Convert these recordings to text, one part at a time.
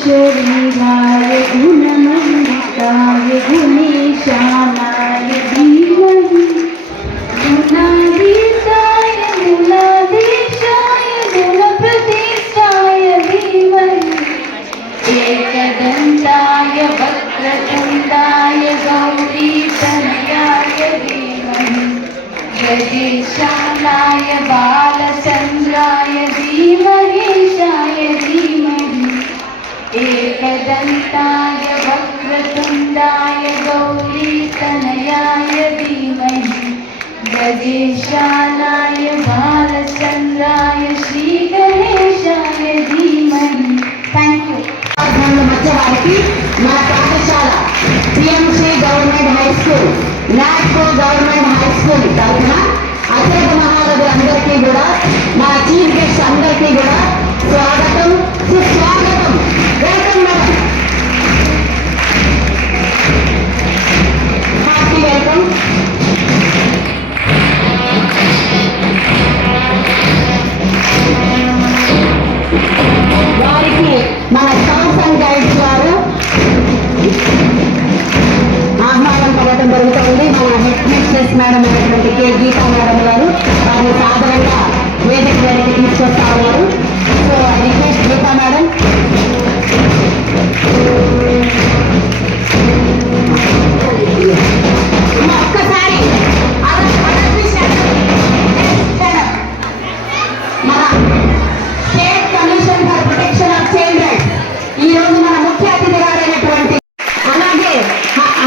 शरीराय गुणमण्डिताय गुणेशानाय धीमहि गुणाधीशाय गुणाधीशाय गुणप्रतिष्ठाय धीमहि एकदन्ताय वक्रतुण्डाय गौरीतनयाय धीमहि गजेशानाय बालचन्द्राय धीमहेशाय धीमहि एकदन्ताय वक्रतुण्डाय गौरीतनयाय धीमहि गजेशानाय बालचन्द्राय श्रीगणेशाय धीमहि। Thank you. మధ్యవారికి మన పాఠశాల TMC government high school Natco government high school తరఫున అత్యంత మహారథులందరికీ కూడా మా చీఫ్ గెస్ట్ అందరికీ కూడా స్వాగతం సుస్వాగతం. Welcome madam, hearty welcome. వారికి మన స్కౌట్స్ అండ్ గైడ్స్ వారు ఆహ్వానం పడటం జరుగుతుంది. మన హెడ్ మిస్ట్రెస్ మేడం అయినటువంటి కే గీతా మేడం గారు వారిని సాధారణంగా వేదిక వేదిక తీసుకొస్తా ఉన్నారు. So I request Geeta madam. ఒక్కసారి మన state commission for protection of child rights ఈ రోజు మన ముఖ్య అతిథి గారైనటువంటి అలాగే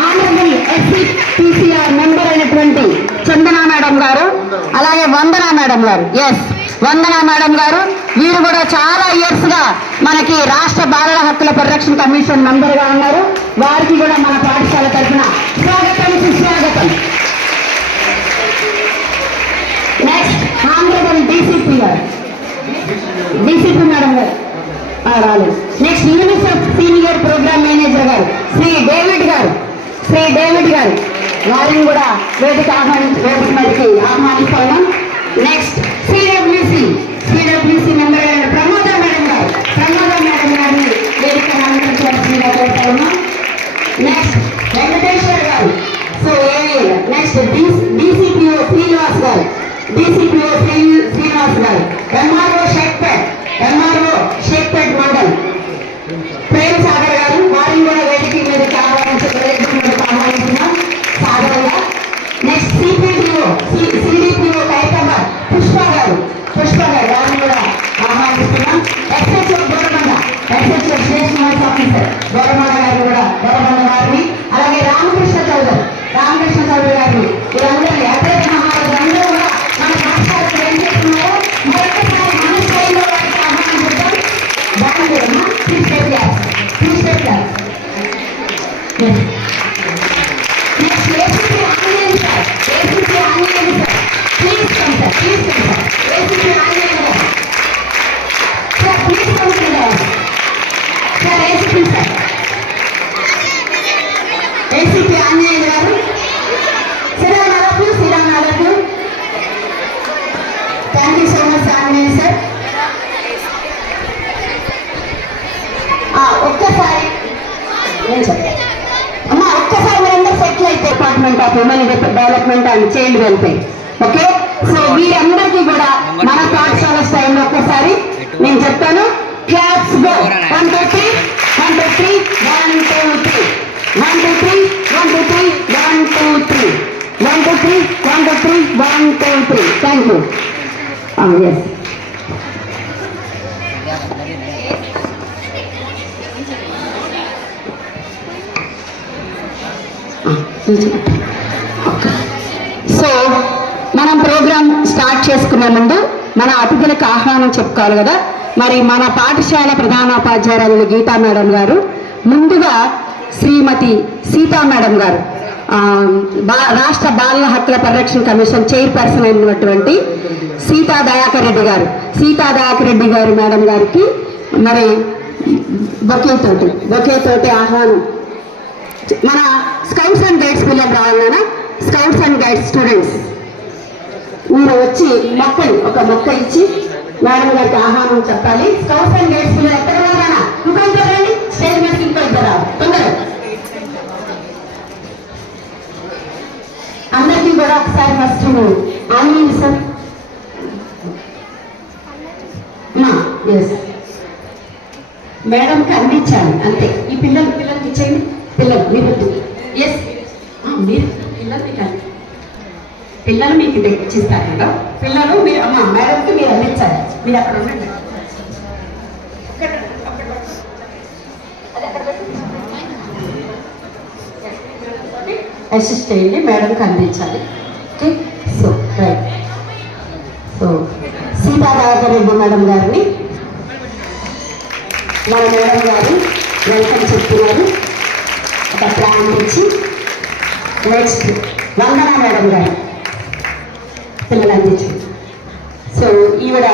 ఆనరబుల్ ఎస్సీపీసీఆర్ మెంబర్ అయినటువంటి చందనా మేడం గారు, అలాగే వందనా మేడం గారు. ఎస్, వందనా మేడం గారు వీరు కూడా చాలా ఇయర్స్ గా మనకి రాష్ట్ర బాలల హక్కుల పరిరక్షణ కమిషన్ మెంబర్ గా ఉన్నారు. వారికి కూడా మన పాఠశాల తరఫున స్వాగతం సుస్వాగతం. నెక్స్ట్ ఆనరబుల్ డీసీపీ గారు, డీసీపీ మేడం గారు రాలేదు. Next UNICEF senior programme manager గారు శ్రీ డేవిడ్ గారు, శ్రీ డేవిడ్ గారు వారిని కూడా వేదిక మీదకి ఆహ్వానిస్తున్నాం. నెక్స్ట్ సిడబ్ల్యూసి మెంబర్ అయిన ప్రమోద మేడం గారు, ప్రమోద మేడం గారిని వేదిక అలంకరించవలసిందిగా కోరుతా ఉన్నాం. నెక్స్ట్ వెంకటేశ్వర్ గారు, so next DCPO Srinivas garu, DCPO Srinivas గారు, ఎంఆర్ఓ షేక్పేట్ మండల్ ప్రేమ్ సాగర్ గారు వారిని కూడా వేదిక మీదకి ఆహ్వానిస్తున్నాం సాధారణంగా. నెక్స్ట్ సిడిపిఓ ఖైరతాబాద్ పుష్ప గారు వారిని కూడా ఆహ్వానిస్తున్నాం. SHO Gorabanda, SHO station vice officer Gorabanda గారిని కూడా, గోరబండ గారిని, అలాగే రామకృష్ణ చౌదరి గారిని, వీరందరినీ అత్యంత మహారాజులందరూ కూడా మన పాఠశాలకు ఏం చేస్తున్నారో మరొకసారి మన స్థాయిలో వారికి ఆహ్వానించడం బాగుంటుందమ్మా. Please take class. Next ACP Anjaneyulu sir, please come sir, ACP Anjaneyulu garu sir, please come sir. ACP sir, ACP Anjaneyulu garu సిరానాలకు. Thank you so much Anjaneya sir. ఒక్కసారి అమ్మా, ఒక్కసారి మీరందరూ సెటిల్ అయితే department of women development and child welfare. Okay, so వీరందరికీ కూడా మన పాఠశాల స్టైల్లో ఒక్కసారి నేను చెప్తాను. Claps go. 1 2 3 1 2 3 1 2 3 1 2 3 1 2 3 1 2 3 1 2 3 1 2 3 1 2 3. Thank you. Yes, so మనం ప్రోగ్రామ్ స్టార్ట్ చేసుకునే ముందు మన అతిథులకు ఆహ్వానం చెప్పుకోవాలి కదా. మరి మన పాఠశాల ప్రధానోపాధ్యాయురాలు గీతా మేడం గారు, ముందుగా శ్రీమతి సీతా మేడం గారు రాష్ట్ర బాలల హక్కుల పరిరక్షణ కమిషన్ చైర్పర్సన్ అయినటువంటి సీతా దయాకర్ రెడ్డి గారు మేడం గారికి మరి బొకేతోటి ఆహ్వానం. మన స్కౌట్స్ అండ్ గైడ్స్ పిల్లలు రావాలన్నా స్కౌట్స్ అండ్ గైడ్స్ స్టూడెంట్స్ మీరు వచ్చి ఒక మొక్క ఇచ్చి మేడం గారికి ఆహ్వానం చెప్పాలి. స్కౌట్స్ అండ్ గైడ్స్ పిల్లలు ఎక్కడ రావాలన్నా ఇంకా రండి. మేడంకి అందించాలి అంతే. ఈ పిల్లలకి ఇచ్చేయండి. పిల్లలు మీరు ఎస్ మీరు పిల్లలు మీకు ఇచ్చిస్తారు మేడం. పిల్లలు మీరు అమ్మ మేడంకి మీరు అందించాలి. మీరు అక్కడ ఉండండి. అసిస్ట్ చేయండి, మేడంకి అందించాలి. Okay, so right. So Seetharaghareddy madam garu మన మేడం గారు వెల్కమ్ చెప్తున్నారు. ఒక ప్లాన్ ఇచ్చి నెక్స్ట్ వందన మేడం గారు పిల్లలు అందించారు. సో ఈవిడ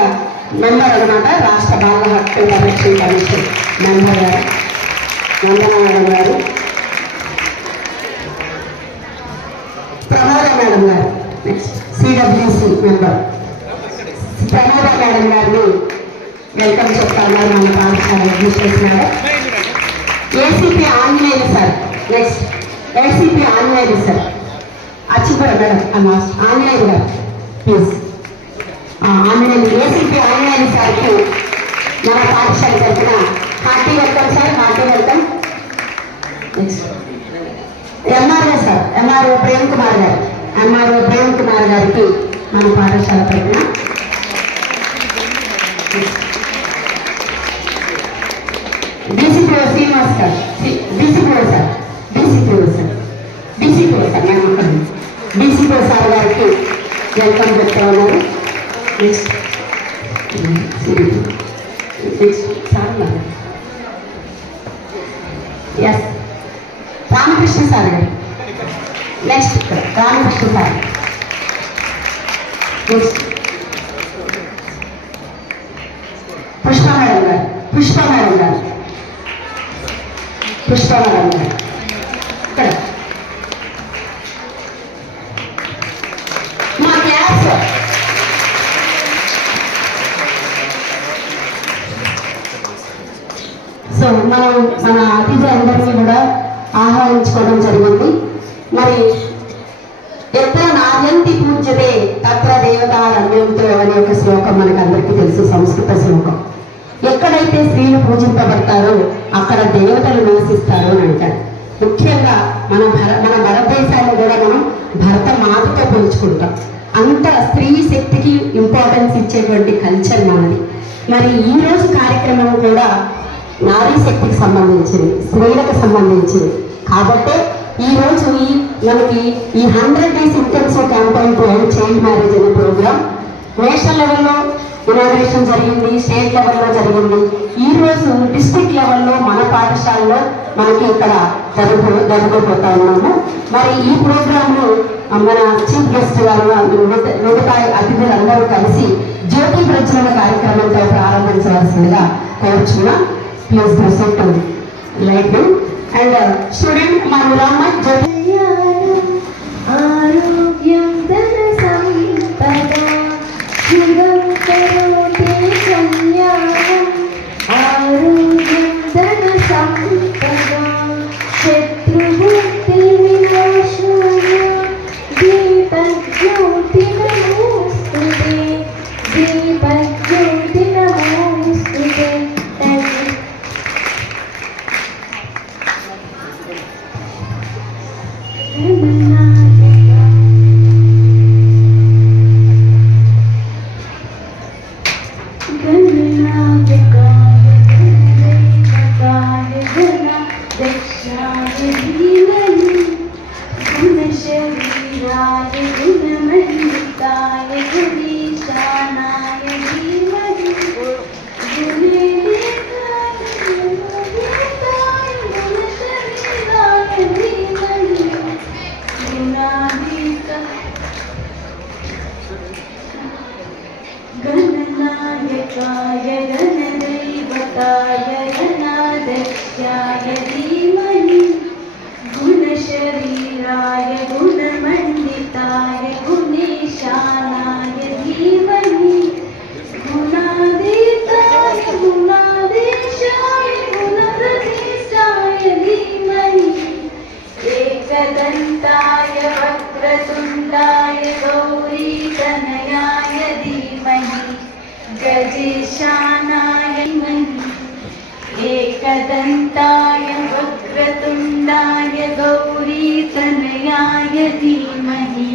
మెంబర్ అనమాట, రాష్ట్ర బాల హక్కు పరిరక్షణ కమిషన్ మెంబర్ గారు Vandana madam garu. Pramoda madam garu next CWC member Pramoda madam గారిని వెల్కమ్ చెప్తారు మన పాఠశాల administration madam. ACP Anjaneyulu sir next ACP Anjaneyulu sir Achipura madam Anjaneyulu garu please. Anjaneyulu ACP Anjaneyulu సార్కి మన పాఠశాల తరఫున hearty welcome sir, hearty welcome. Next MRO sir, MRO Prem Kumar garu, MRO Prem Kumar గారికి మన పాఠశాల తరఫున. DCPO Srinivas garu, DCPO sir, DCPO sir, DCPO sir నేను డీసీపీఓ సార్ గారికి వెల్కమ్ చెప్తా ఉన్నారు. Next sir S Ramakrishna sir garu. Next Ramakrishna sir. Next Pushpa madam garu, Pushpa madam garu, Pushpa madam గారు ఇక్కడ మా క్లాస్. సో మనం మన అతిథులందరినీ కూడా ఆహ్వానించుకోవడం జరిగింది. మరి ఎత్ర నార్యంతి పూజ్యతే తత్ర దేవత రమ్యంతో అనే ఒక శ్లోకం మనకు అందరికీ తెలుసు, సంస్కృత శ్లోకం. ఎక్కడైతే స్త్రీలు పూజింపబడతారో అక్కడ దేవతలు నివసిస్తారు అని అంటారు. ముఖ్యంగా మన భారతదేశాన్ని కూడా మనం భరత మాతతో పోల్చుకుంటాం. అంత స్త్రీ శక్తికి ఇంపార్టెన్స్ ఇచ్చేటువంటి కల్చర్ మనది. మరి ఈ రోజు కార్యక్రమం కూడా నారీ శక్తికి సంబంధించింది, స్త్రీలకు సంబంధించింది. కాబట్టి ఈ రోజు మనకి ఈ 100 days intensive campaign to end child marriage అనే ప్రోగ్రామ్ నేషనల్ లెవెల్లో ఇనాగ్రేషన్ జరిగింది, స్టేట్ లెవెల్లో జరిగింది. ఈ రోజు డిస్ట్రిక్ట్ లెవెల్లో మన పాఠశాలలో మనకి ఇక్కడ జరగబోతా ఉన్నాము. మరి ఈ ప్రోగ్రామ్ ను మన చీఫ్ గెస్ట్ గారు మిగతా అతిథులందరూ కలిసి జ్యోతి ప్రజ్వలన కార్యక్రమంతో ప్రారంభించవలసిందిగా కోరుచున్నా. Please proceed to light and student Manorama ఆరోగ్యం ధన సంపద శివం కరోతే కళ్యాణం ఆరోగ్యం ధన సంపద శత్రుబుద్ధి వినాశాయ దీపజ్యోతి నమోస్తుతే దీపజ్యోతి నమోస్తుతే. एकदन्ताय वक्रतुण्डाय गौरीतनयाय धीमहि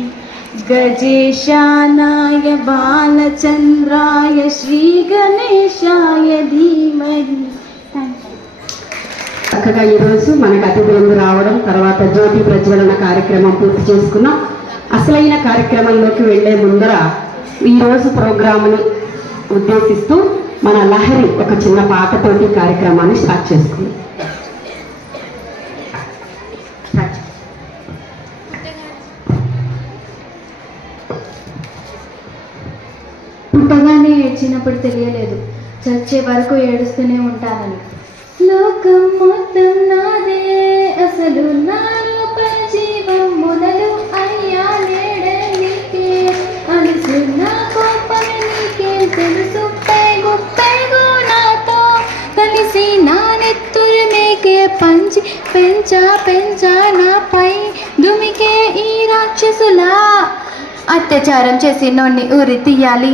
गजेशानाय बालचन्द्राय श्रीगणेशाय धीमहि. చక్కగా ఈరోజు మనకు అతిథులు రావడం, తర్వాత జ్యోతి ప్రజ్వలన కార్యక్రమం పూర్తి చేసుకున్నాం. అసలైన కార్యక్రమంలోకి వెళ్లే ముందర ఈరోజు ప్రోగ్రాముని ఉద్దేశిస్తూ మన లహరి ఒక చిన్న పాటతోటి కార్యక్రమాన్ని స్టార్ట్ చేసుకుంది. పుట్టగానే ఏడ్చినప్పుడు తెలియలేదు, చచ్చే వరకు ఏడుస్తూనే ఉంటానని. లోకం మొత్తం నాదే, అసలు నా లోపల జీవం మొదలు అయ్యా నేడే నీకే అలుసు, నా కోపం నీకే తెలుసు, పేగు పేగు నాతో కలిసి నా నెత్తురు మీకే పంచి పెంచా పెంచా నాపై దుమికే ఈ రాక్షసులా. అత్యాచారం చేసి నోన్ని ఊరి తీయాలి,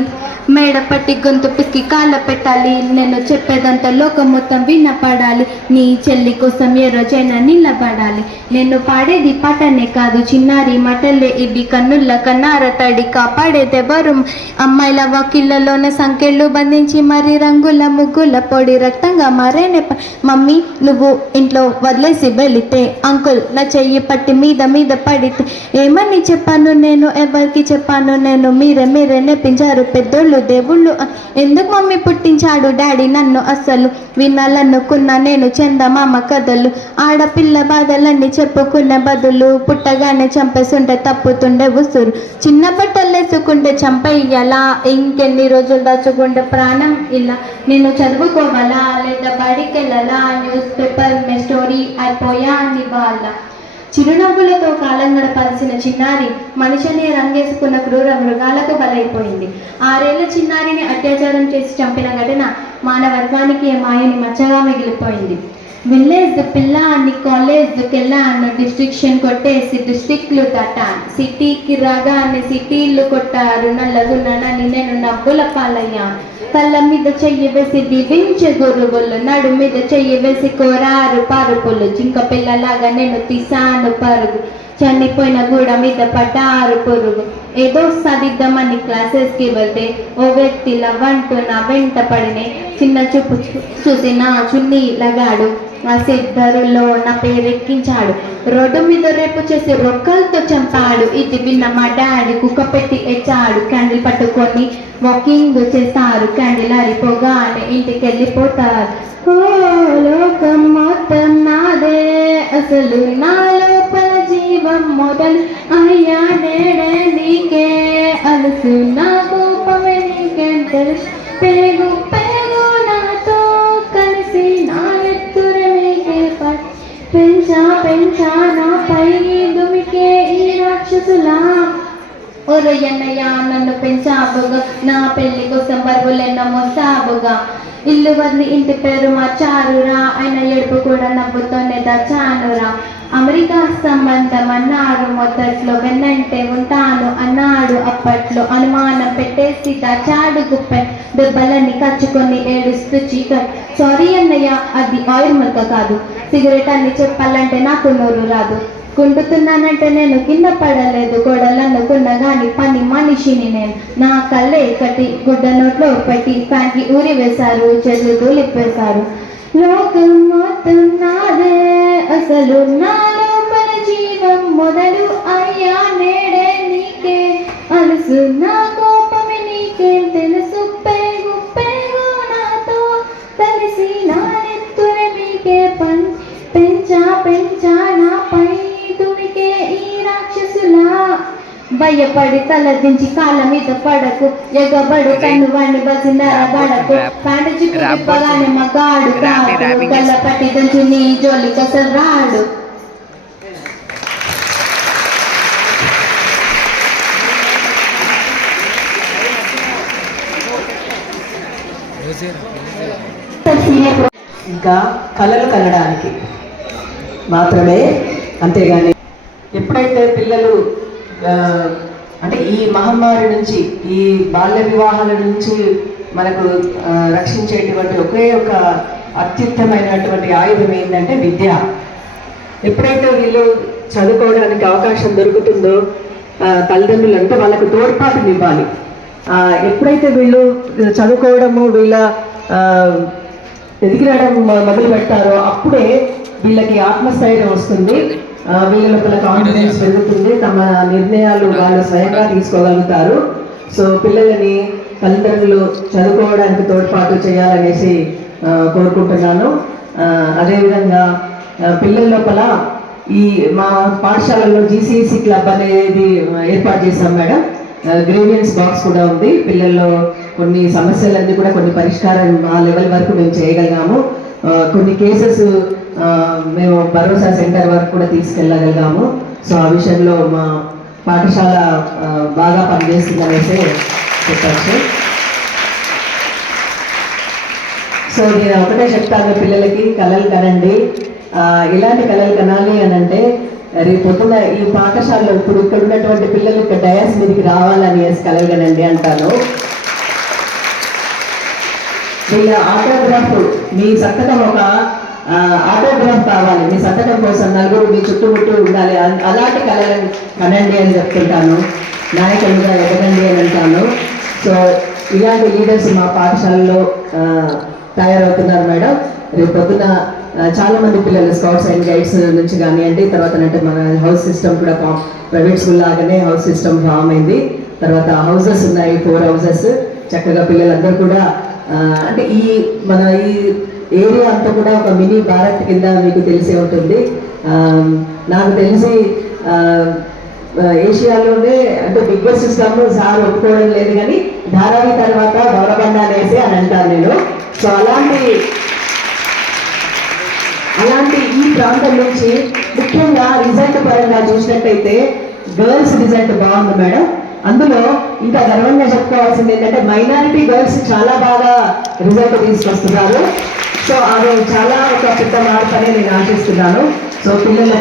మేడ పట్టి గొంతు పిక్కి కాళ్ళ పెట్టాలి, నేను చెప్పేదంతా లోకం మొత్తం వినపడాలి, నీ చెల్లి కోసం ఏ రోజైనా నిలబడాలి. నేను పాడేది పాటనే కాదు చిన్నారి మాటలే ఇవి, కన్నుల కన్నార తడి కాపాడేదెవరు, అమ్మాయిల వాకిళ్ళలోనే సంకెళ్ళు బంధించి మరి రంగుల ముగ్గుల పొడి రక్తంగా మారేనే మమ్మీ నువ్వు ఇంట్లో వదిలేసి వెళితే, అంకుల్ నా చెయ్యి పట్టి మీద మీద పడితే ఏమని చెప్పాను నేను, ఎవరికి చెప్పాను నేను, మీరే మీరే నేర్పించారు పెద్దోళ్ళు దేవుళ్ళు, ఎందుకు మమ్మీ పుట్టించాడు డాడీ నన్ను, అస్సలు వినాలనుకున్నా నేను చందమామ కథలు, ఆడపిల్ల బాధలన్నీ చెప్పుకునే బదులు పుట్టగానే చంపేస్తుంటే తప్పుతుండే ఉసురు, చిన్న బట్టలు వేసుకుంటే చంపయ్యాలా, ఇంకెన్ని రోజులు దాచుకుంటే ప్రాణం ఇలా, నేను చదువుకోవాలా లేదా బడికి వెళ్ళాలా, న్యూస్ పేపర్ మే స్టోరీ అయిపోయా నివాళ. చిరునవ్వులతో కాలం గడపాల్సిన చిన్నారి మనిషిని రంగేసుకున్న క్రూర మృగాలకు బలైపోయింది. 6 ఏళ్ల చిన్నారిని అత్యాచారం చేసి చంపిన ఘటన మానవత్వానికి మాయని మచ్చగా మిగిలిపోయింది. విలేజ్ పిల్ల అని కాలేజ్కి వెళ్ళాను, డిస్ట్రిక్షన్ కొట్టేసి డిస్ట్రిక్ట్లు దాటాను, సిటీకి రాగానే సిటీలు కొట్టారు, నల్లగున్నానని నేను నవ్వుల పాలయ్యాను, కళ్ళ మీద చెయ్యి వేసి దీవించే గురువులు, నడు మీద చెయ్యి వేసి కోరారు పరుపులు, జింక పిల్లలాగా నేను తీసాను పరుగు, చనిపోయిన గూడ మీద పడ్డారు పురుగు, ఏదో సాధిద్దామని క్లాసెస్కి వెళ్తే ఓ వ్యక్తి లవ్వంటూ నా వెంట పడినే, చిన్న చూపు చూసి నా చున్నీ లగాడు, ఆ సిద్ధరులో నా పేరెక్కించాడు, రోడ్డు మీద రేపు చేసి రొక్కలతో చంపాడు, ఇది విన్న మా డాడీ కుక్క పెట్టి ఎచ్చాడు, క్యాండిల్ పట్టుకొని వాకింగ్ చేస్తారు, క్యాండిల్ అరిపోగానే ఇంటికి వెళ్ళిపోతారు. ఓ లోకం మొత్తం నాదే, అసలు నా లోపల జీవం మొదలు అయ్యా నేడే నీకే అలుసు, నా కోపమే నీకే తెలుసు, పేగు పేగు నాతో కలిసి నా ఎత్తురు మీకే పెంచా పెంచా నాపై దుమికే ఈ రాక్షసులా. ఒరయ్యన్నయ్య నన్ను పెంచాబుగా, నా పెళ్లి కోసం బరువులెన్నో మోసాబుగా, ఇల్లు వదిలి ఇంటి పేరు మార్చారురా, ఆయన ఏడుపు కూడా నవ్వుతోనే దాచానురా, అమెరికా సంబంధం అన్నారు మొదట్లో, వెన్నంటే ఉంటాను అన్నాడు అప్పట్లో, అనుమానం పెట్టేసి దాచాడు గుప్పె, దెబ్బలన్నీ కచ్చుకొని ఏడుస్తూ చీకటి, సారీ అన్నయ్య అది ఆయిల్ ముక్క కాదు, సిగరెట్ అని చెప్పాలంటే నాకు నోరు రాదు, కుంటుతున్నానంటే నేను కింద పడలేదు, గొడవలనుకున్న గాని పని మనిషిని నేను, నా కళ్ళే కట్టి గుడ్డ నోట్లో పెట్టి ఫ్యాన్కి ఊరి వేశారు, చేతులు లిప్పేశారు. లోకం మొత్తం నాదే, అసలు నా లోపల జీవం మొదలు అయ్యా నేడే నీకే అలుసు, నా కోపమే నీకేం తెలుసు, పేగు పేగు నాతో కలిసి నా నెత్తురు మీకే పెంచా పెంచా నాపై దుమికే ఈ రాక్షసులా. భయపడి తలదించి కాళ్ళ మీద పడకు, ఎగబడు కన్ను వాడిని బసినర బడకు, ప్యాంటు చిక్కు తిప్పగానే మగాడు కాడు, కళ్ళ పట్టి దంచు నీ జోలికి అసలు రాడు. ఇంకా కళలు కనడానికి మాత్రమే, అంతేగాని ఎప్పుడైతే పిల్లలు అంటే ఈ మహమ్మారి నుంచి, ఈ బాల్య వివాహాల నుంచి మనకు రక్షించేటువంటి ఒకే ఒక అత్యుత్తమైనటువంటి ఆయుధం ఏంటంటే విద్య. ఎప్పుడైతే వీళ్ళు చదువుకోవడానికి అవకాశం దొరుకుతుందో తల్లిదండ్రులు అంటే వాళ్ళకు తోడ్పాటునివ్వాలి. ఎప్పుడైతే వీళ్ళు చదువుకోవడము వీళ్ళ ఎదిగిరడం మొదలు పెడతారో అప్పుడే వీళ్ళకి ఆత్మస్థైర్యం వస్తుంది, వీళ్ళ లోపల కాన్ఫిడెన్స్ పెరుగుతుంది, తమ నిర్ణయాలు వాళ్ళు స్వయంగా తీసుకోగలుగుతారు. సో పిల్లలని తల్లిదండ్రులు చదువుకోవడానికి తోడ్పాటు చేయాలనేసి కోరుకుంటున్నాను. అదేవిధంగా పిల్లల లోపల ఈ మా పాఠశాలలో జీసీసీ క్లబ్ అనేది ఏర్పాటు చేశాం మేడం. గ్రీవియన్స్ బాక్స్ కూడా ఉంది. పిల్లల్లో కొన్ని సమస్యలన్నీ కూడా కొన్ని పరిష్కారం ఆ లెవెల్ వరకు మేము చేయగలిగాము. కొన్ని కేసెస్ మేము భరోసా సెంటర్ వరకు కూడా తీసుకెళ్ళగలిగాము. సో ఆ విషయంలో మా పాఠశాల బాగా పనిచేస్తుందనేసి చెప్పచ్చు. సో నేను ఒకటే చెప్తాను పిల్లలకి, కళలు కనండి. ఇలాంటి కళలు కనాలి అని అంటే రేపు పొద్దున ఈ పాఠశాలలో ఇప్పుడు ఇక్కడ ఉన్నటువంటి పిల్లలు ఇక్కడ డయాస్ మీదకి రావాలని కళలు కనండి అంటాను. వీళ్ళ ఆటోగ్రాఫ్, మీ సంతకం ఒక ఆటోగ్రాఫ్ కావాలి, మీ సంతకం కోసం నలుగురు మీ చుట్టుముట్టు ఉండాలి, అలాంటి కళలను కనండి అని చెప్తుంటాను. నాయకులుగా ఎదగండి అని అంటాను. సో ఇలాంటి లీడర్స్ మా పాఠశాలలో తయారవుతున్నారు మేడం. రేపు పొద్దున చాలా మంది పిల్లలు స్కౌట్స్ అండ్ గైడ్స్ నుంచి కానివ్వండి, తర్వాత అంటే మన హౌస్ సిస్టమ్ కూడా ప్రైవేట్ స్కూల్ లాగానే హౌస్ సిస్టమ్ ఫామ్ అయింది. తర్వాత హౌసెస్ ఉన్నాయి, 4 హౌసెస్. చక్కగా పిల్లలందరూ కూడా అంటే ఈ మన ఈ ఏరియా అంతా కూడా ఒక మినీ భారత్ కింద మీకు తెలిసే ఉంటుంది. నాకు తెలిసి ఏషియాలోనే అంటే బిగ్గెస్ట్ సిస్టమ్ సార్ ఒప్పుకోవడం లేదు, కానీ ధారావి తర్వాత గౌరబండ అనేసి అని అంటాను నేను. సో అలాంటి ఈ ప్రాంతం నుంచి ముఖ్యంగా రిజల్ట్ పరంగా చూసినట్టయితే గర్ల్స్ రిజల్ట్ బాగుంది మేడం. అందులో ఇంకా గర్వంగా చెప్పుకోవాల్సింది ఏంటంటే మైనారిటీ గర్ల్స్ చాలా బాగా రిజల్ట్ తీసుకొస్తున్నారు. సో అది చాలా ఒక పెద్ద మార్పు అని నేను ఆశిస్తున్నాను. సో పిల్లల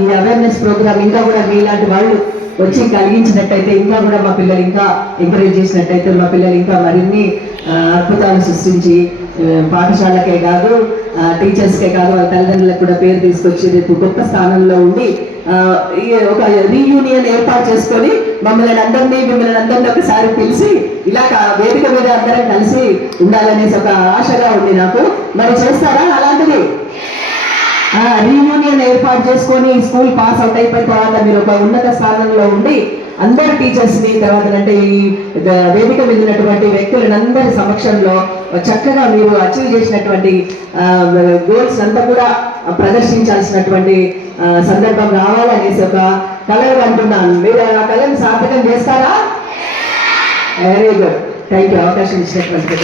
ఈ అవేర్నెస్ ప్రోగ్రామ్ ఇంకా కూడా మీలాంటి వాళ్ళు వచ్చి కలిగించినట్టయితే, ఇంకా కూడా మా పిల్లలు ఇంకా ఎంకరేజ్ చేసినట్టయితే మా పిల్లలు ఇంకా మరిన్ని అద్భుతాలు సృష్టించి పాఠశాలకే కాదు, టీచర్స్కే కాదు, వాళ్ళ తల్లిదండ్రులకు కూడా పేరు తీసుకొచ్చి రేపు గొప్ప స్థానంలో ఉండి ఒక రీయూనియన్ ఏర్పాటు చేసుకొని మిమ్మల్ని అందరినీ ఒకసారి పిలిచి ఇలా వేదిక మీద అందరం కలిసి ఉండాలనేసి ఒక ఆశగా ఉంది నాకు. మరి చేస్తారా అలాంటిది? రీయూనియన్ ఏర్పాటు చేసుకొని స్కూల్ పాస్ అవుట్ అయిపోయిన తర్వాత మీరు ఒక ఉన్నత స్థానంలో ఉండి అందరు టీచర్స్ని, తర్వాత అంటే ఈ వేదిక మీద ఉన్నటువంటి వ్యక్తులను అందరి సమక్షంలో చక్కగా మీరు అచీవ్ చేసినటువంటి గోల్స్ అంతా కూడా ప్రదర్శించాల్సినటువంటి సందర్భం రావాలనేసి ఒక కళలు అంటున్నాను. మీరు ఆ కళను సార్థకం చేస్తారా? Very good, thank you. అవకాశం ఇచ్చినటువంటి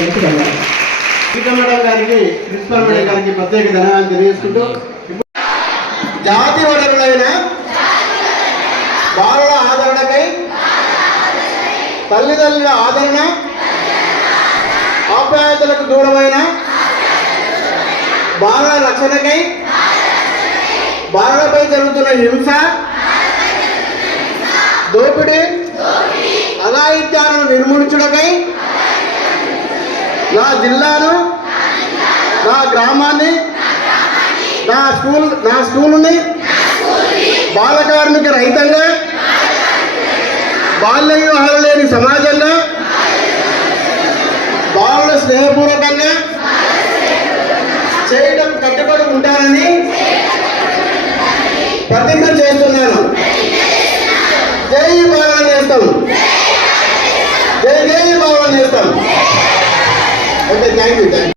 మేడం గారికి, ప్రిన్సిపల్ మేడం గారికి ప్రత్యేక ధన్యవాదాలు తెలియజేసుకుంటూ, జాతి వనరులైన బాలల ఆదరణకై, తల్లిదండ్రుల ఆదరణ, ఆప్యాయతలకు దూరమైన బాలల రక్షణకై, బాలలపై జరుగుతున్న హింస, దోపిడీ, అఘాయిత్యాలను నిర్మూలించుటకై నా జిల్లాను, నా గ్రామాన్ని, నా స్కూలుని బాలకార్మిక రహితంగా, బాల్య వివాహాలు లేని సమాజంగా, బాలుల స్నేహపూర్వకంగా చేయడం కట్టుబడి ఉంటానని ప్రతిజ్ఞ చేస్తున్నాను. జై బాలన నేస్తం, జై జై బాలన నేస్తం. Okay, thank you.